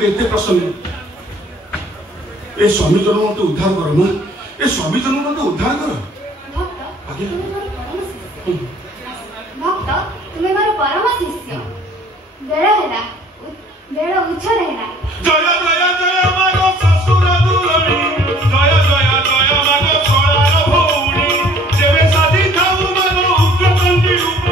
प्रति एते प्रसन्न ए स्वामी जन मते उद्धार कर मां ए स्वामी जन मते उद्धार कर भक्त तुम्हें मोर परम शिष्य बेड़ हैला बेड़ उछर हैला जय जय जय मागो ससुर दुलनी जय जय जय मागो छोड़ार भौणी जेबे साथी खाऊ मागो उग्रचंडी रूप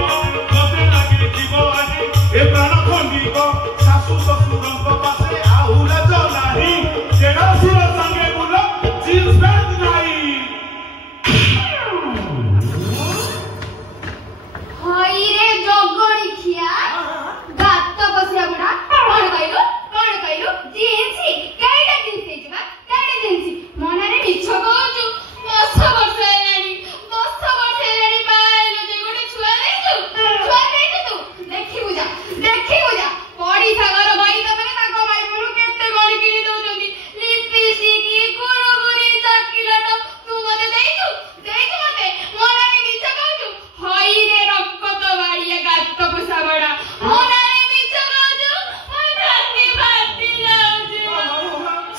मते लागे जीव आजी ए प्राण खंडी को सासु ससुरଙ୍କ पासे आउला जलाही जेड़ा सिर संगे बुला जींस पैंट नाही हई रे जगणी खिया गात बसिया बुढ़ा कोन कइलो जींसी केडा जींसी छिबा केडा जींसी मनारे मिछ कहूछु 10 वर्ष हेलानी पाइलो जे गोटे छुआ देछु तू देखि बुझा पड़ी सागर भाई त माने ताको भाई मुनु केते गड़ी किनी दउछंती लिपस्टिक कुरकुरी चॉकलेट तू मते देइछु मते मनारे मिछ कहूछु हई रे रक्कत बाड़िया गात पुसा बड़ा मनारे मिछ कहूछु मनाती बाती लाउछु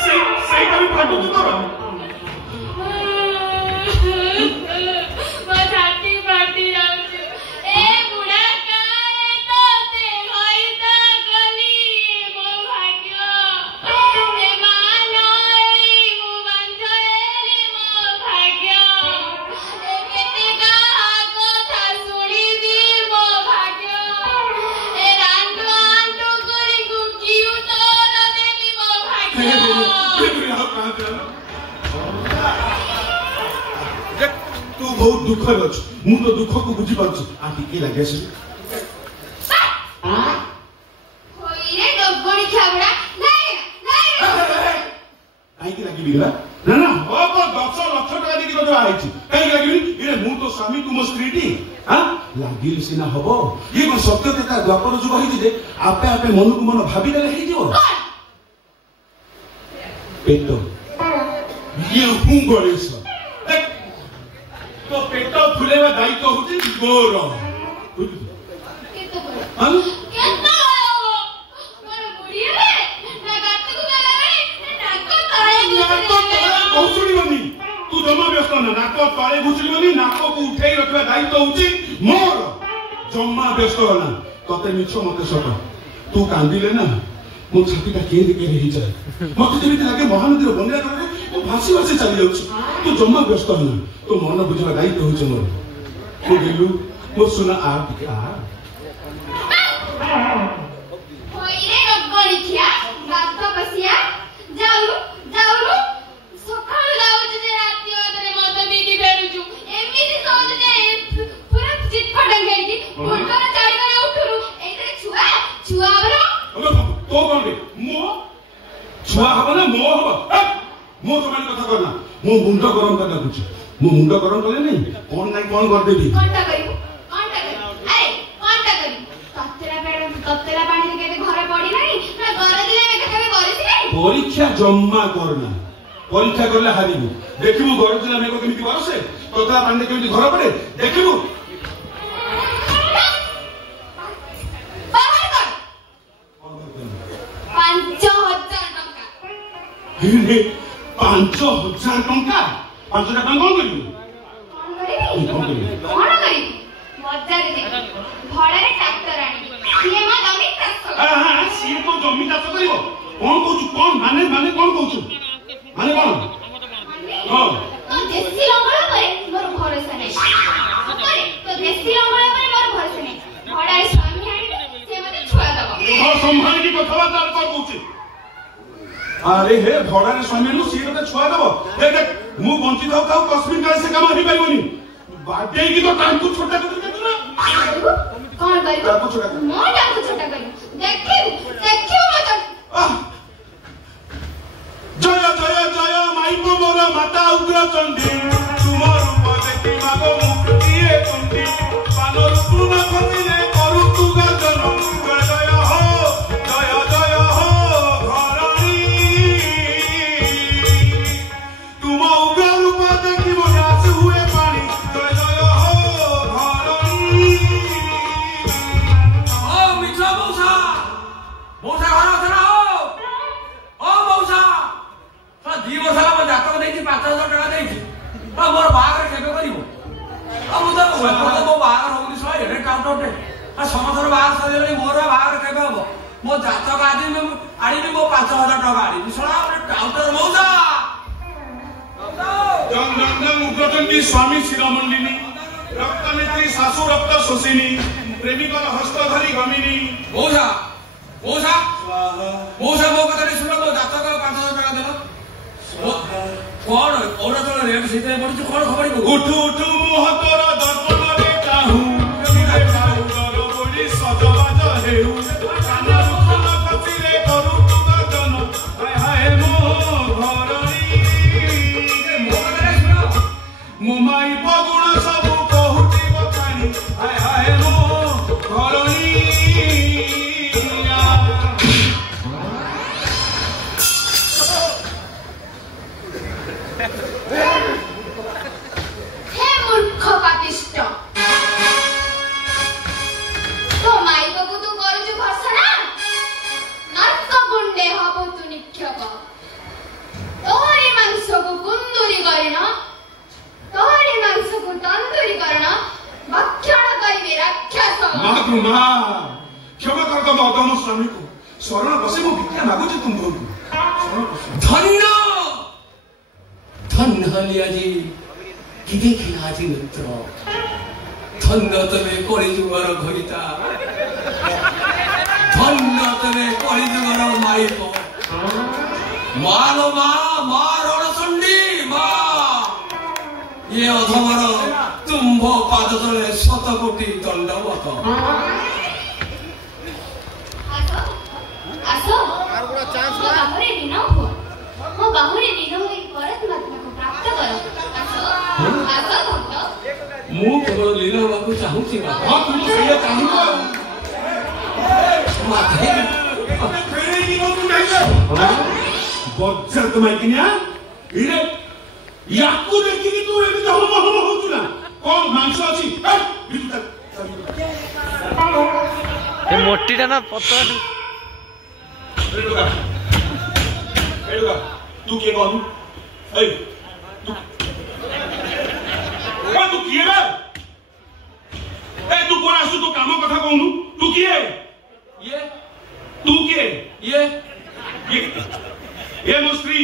से कभी फाटू तू कर मजाती बाती लाउछु ए बुढ़ा कारे तोते होइता गली मो भाग्य ए मानई मो बंझली मो भाग्य ए केते काहा कथा सुनिबी मो भाग्य ए रांडु आंटु करी गुकी उतर देबी मो भाग्य देख तू बहुत दुख रच मु तो दुख को बुझी पाछ आ टिके लागे से होई रे गगणी खाबड़ा नहीं काई की लागी बिगला ना हो को 10 लाख टका देकी तो आइछि काई लागी इरे मु तो स्वामी तुम स्त्री टी हां लागिल सिना हबो ये को सत्यता द्वापर जुग होई जे आपे आपे मन को मन भाबी देले हे दियो पेटो ये हूं गणेश तो पेट फुलेवा दायित्व होती गोर केतो बोल हां केतो मोर बुढ़ी रे ना गात को गला रे नाको तळे घुसुड़ीबनी तू जमा व्यस्त ना नाक तळे घुसुड़ीबनी नाक को उठेई रखबा दायित्व होती मोर जमा व्यस्त ना तते मिछ मते सत तू कांदिले ना मो छाती का के देके रही जाए मते जेमिति लागे महानदीर बन्या करे ओ भासी भासी चली जाउछ तू जमा व्यस्त ना तो मन बुझवा दायित्व होछ मोर तू गेलु मो सुना आ होई रे गगणी खिया गात बसिया जाउलु सकाळ जाउछ जे राती ओदरे मत बीबी बेरुछु एमिति सोच जे पूरा चिटफटन गेली उल्टा चाड़ी करे उठुरु एतरे छुआ बरो तो कोन रे मो छुआ हबो ना मो हबो मो तो माने कथा करना मो मुंड गरम कर लागुची मो मुंड गरम करले नहीं कोन कर देबी कोनटा करियो अरे कोनटा करी तत्तेला पानी केते घरे पड़ी नहीं ना घर दिले में केते करछि नहीं परीक्षा जम्मा करना परीक्षा करले हारिबु देखिबु घर दिला में केमिति बरसे तोतला पानी केमिति घर पड़े देखिबु बाहर कर 5000 टका हे 5000 टका 5 टका कोन करिबु कोन करी बजार जे भड़ा रे ट्रैक्टर आनी सीए मा जमी चाष हां सीए को जमी चाष करिवो कोन कहू कोन माने कोन कहू माने कोन हां तो देसी लंगड़ा करे मोर भरोसा नहीं करे तो देसी लंगड़ा करे मोर भरोसा नहीं भड़ा रे स्वामी आनी से मते छुआ दबो हां संभाल की कथबार्ता कर कहू अरे हे भड़ा रे स्वामी नु सीए ते छुआ दबो देख मु बंची थाउ कस्मिन काल से काम ही पाइबोनी बाडे की तो टाइम को छोटा कर दे ना कौन करी टाइम को छोटा मो टाइम को छोटा करी देखियो मत जय जय जय माई मोर माता उग्र चंडी तुम रूप देखि मागो मुक्ति ए चंडी पानो रूप न खतिले करू तू गर्जन जय जय हो घरणी तुम उग्र रूप देखि मो नाच हुए पानी जय जय हो घरणी ओ मिठा मौसा घर नाटोटे आ समथर बाहर सजेले मोर बाहर केबे हो मो जातक आदि आड़ी मो 5000 टका आड़ी बिसला टाउटर मौजा जन उग्रचंडी स्वामी शिरोमंडिनी रक्त नेत्री सासू रक्त शोषिनी प्रेमिकर हस्त धरी गमिनी मौजा मौजा मौजा मो कथा सुन मो जातक 5000 टका देलो कौन औरत रेट सीते पड़ी कौन खबर उठू उठू मुह तोर दर्पण रे काहू रे बाउर बोली सजबाज हेउ काना रुखन कचिरे करू तू गजन हाय हाय मो घरणी मो कथा सुन मो माई बगुण सब कहूची बखानी हाय हाय मो घरणी हे मूर्ख पापिष्ट तो माई बाबू तू करू भर्सना नर्क गुंडे हबो तू निक्षेप तोरी मांस को कुंदुरी करेन तोरी मांस को तंदुरी करेन भक्षण करिवे राक्षस मातृ मा क्षमा कर दो अदम स्वामी को शरण बसे मो भिक्षा मागुची तुम भोग धन्य धन्य हलियाजी कि देखी आजी मित्र धन्य तमे कली जुगर घरिता धन्य तमे कली जुगर माइको मालो मा रणचंडी मा ये अधमर तुम्भ पाद तले 100 कोटी दंडवत आसो मो बाहुरे दिन हो परमात्मा को प्राप्त करो आसो आसो भक्त मु केवल लीला बाबू चाहूची बा हां तुम सही चाहिबो माथे फेरे नी मो तुम जाइबो बज्जर तुम किनिया इरे याकू देखि कि तू एबी हम होचु ना कोन मांस अछि ए मोटीटा ना पत्ता एडुगा तू के कोन ए तू किए बे ए तू कोन आसु तो काम कथा कहनु तू किए ये तू किए ये मो स्त्री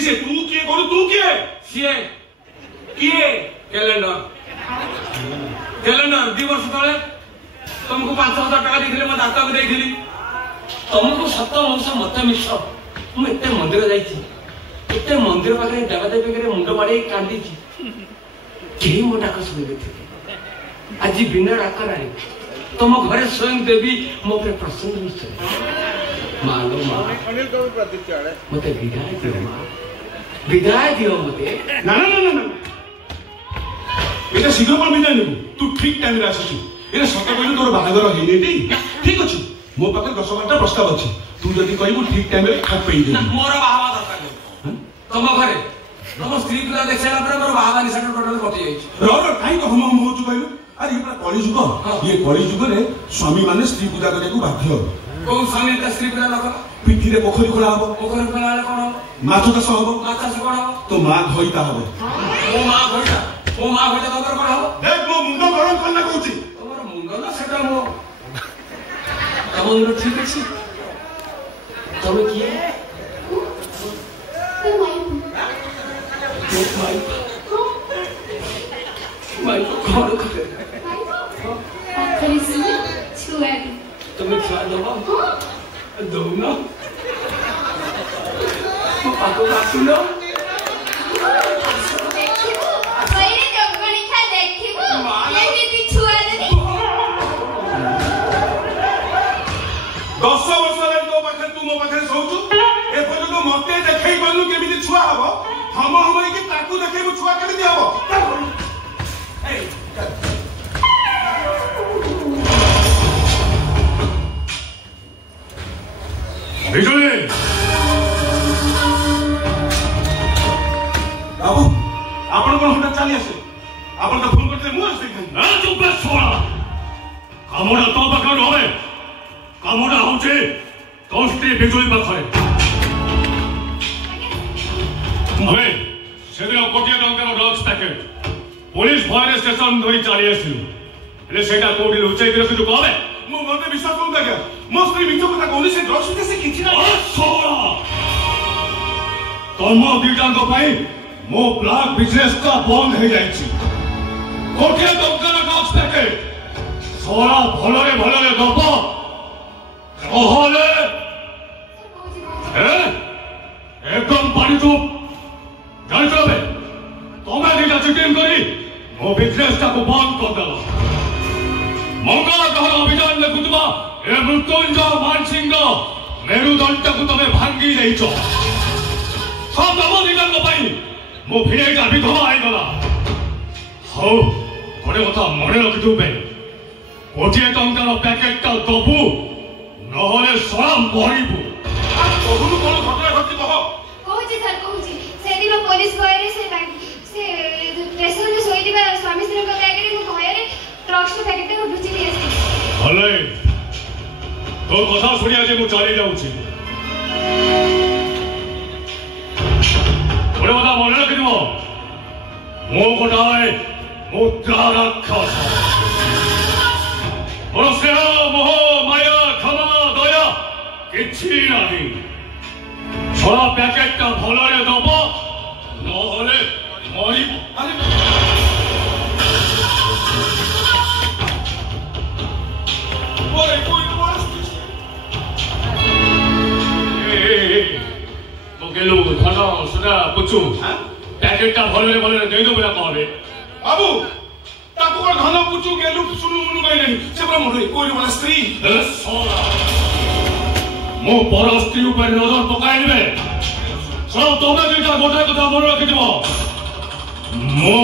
से तू किए करू तू किए सीए किए कैलेंडर 2 वर्ष तले तुमको 5000 टका देथिले म दाता को देथिली तुमको सत मौसा मत मिश्र मु एते मंदिर जाईची एते मंदिर पाखे देवा देवी के मुंड मारी कांदी छी के मो डाक सुनिबे थे आज बिना डाकरानी तुम घरे स्वयं देवी मो पे प्रसन्न निश्चय मालो मा अनिल कबूर प्रदीप चाड़े मते विदाय दियो मते ना এটা শীঘ্র কোন বিদায় নেব তু ঠিক টাইম রে আসিছি এটা সত কইলে তোর বাহাদর হইনি ঠিক আছে মো পাখে 10-12টা প্রস্তাব আছে তু যদি কইবু ঠিক টাইম রে খাপ পেই দেবি मोर बाबा दरकार तुम घरे तुम स्त्री पिला देखला पर मोर बाबा निसाट टोटल कटि जाई रो काई को हम होचु कहलु अरे ये पूरा कली जुग ये कली जुग रे स्वामी माने स्त्री पूजा करे को बाध्य को स्वामी का स्त्री पिला लगा पिठीरे पोखरी खोला हबो पोखर खोला कोन माछ चाष हबो माछ चाष कोन तो मां धइता हबो ओ मां भइता तबर कोन हबो देख मो मुंड गरम करना कहूची तमर मुंड ना सेटा मो तमन ठीक अछि तमे किए माई कौन करे तुम्हें छुआ दबा दो ना पाको काटू ना पहिले जगणी खा देखिबो एमिति छुआ देनी 10 वर्ष रे तो पाखे तू मो पाखे सोचु ए पजो मते देखै बनु केमिति छुआ हबो हम के ताकू देखैबो छुआ केमिति हबो ए बिजुली बाबू आपण कोन हटा चली आसे आपण तो फोन करते मु आसे ना चुप कर छोड़ा कामोड़ा तो पकड़ होवे कामोड़ा होचे तोस्ते बिजुली पाखरे सेदिन कोटिया टंकार ड्रग्स पैकेट पुलिस भୟରେ स्टेशन धरी चली आसिलु ହେଲେ ସେଇଟା କୋଉଠି ଲୁଚେଇକି ରଖିଛୁ କହେ। ମୁଁ ମତେ ବିଶ୍ୱାସ କରନ୍ତୁ ଆଜ୍ଞା, ମୋ ସ୍ତ୍ରୀ ମିଛ କଥା କହୁନି, ସେ ଡ୍ରଗ୍ସ ଭିତରେ ସେ କିଛି ନାହିଁ। ତମ ଦିଟାଙ୍କ ପାଇଁ ମୋ ବ୍ଲାକ୍ ବିଜନେସ୍ ଟା ବନ୍ଦ ହେଇଯାଇଛି। କୋଟିଏ ଟଙ୍କାର ଡ୍ରଗ୍ସ ପ୍ୟାକେଟ ସରା ଭଲରେ ଭଲରେ ଦବ, ନହେଲେ একদম পানি চুপ। জানিছ বে তোমরা দিটা চিটিং করি ମୋ ବିଜନେସଟାକୁ ବନ୍ଦ କରିଦେଲ। ମଙ୍ଗଳ ଗ୍ରହର ଅଭିଯାନ ଦେଖୁଥିବା ଏ ମୃତ୍ୟୁଞ୍ଜୟ ମାନସିଂହର ମେରୁଦଣ୍ଡଟାକୁ ତମେ ଭାଙ୍ଗି ଦେଇଛ। ତମ ଦିଟାଙ୍କ ପାଇଁ ମୋ ଭିଣେଇଟା ବିଧବା ହେଇଗଲା। ହଉ ଗୋଟେ କଥା ମନେ ରଖିଥିବୁ ବେ, କୋଟିଏ ଟଙ୍କାର ପ୍ୟାକେଟଟା ଦବୁ, ନହେଲେ ସଳା ମରିବୁ। କହୁନୁ କଣ ଘଟଣା ଘଟି କହ। କହୁଛି ସାର୍ କହୁଛି। ସେଦିନ ପୋଲିସ ଗୟରେ ସେ ଷ୍ଟେସନରେ ଶୋଇଥିବା ସ୍ୱାମୀ ସ୍ତ୍ରୀଙ୍କ ବ୍ୟାଗରେ ମୁଁ ଭୟରେ ଡ୍ରଗ୍ସର ପ୍ୟାକେଟଟାକୁ ଲୁଚି ଦେଇ ଆସିଛି। ଭଲେ ତୋ କଥା ଶୁଣି ଆଜି ମୁଁ ଚାଲି ଯାଉଛି। ଗୋଟେ କଥା ମନେ ରଖିଥିବ, ମୁଁ ଗୋଟାଏ ମୁଦ୍ରା ରାକ୍ଷସ। ମୋର ସ୍ନେହ ମୋହ ମାୟା କ୍ଷମା ଦୟା କିଛି ନାହିଁ। ଛଡ଼ା ପ୍ୟାକେଟଟା ଭଲରେ ଦବ, ନହେଲେ ମରିବ। গেলু ধন সুদা পুচু প্যাকেটটা ভলরে ভলরে দেই দেবো না কবে। বাবু তাকে কোন ধন পুচু গেলু শুনু মুনু কইলেনি, সে পুরা মরে কইলো বলা স্ত্রী। ମୋ ପର ସ୍ତ୍ରୀ ଉପରେ ନଜର ପକାଇବେ। ଶୁଣ ତମେ ଦୁଇଟା ଗୋଟେ କଥା ମନେ ରଖିଥିବ, ମୁଁ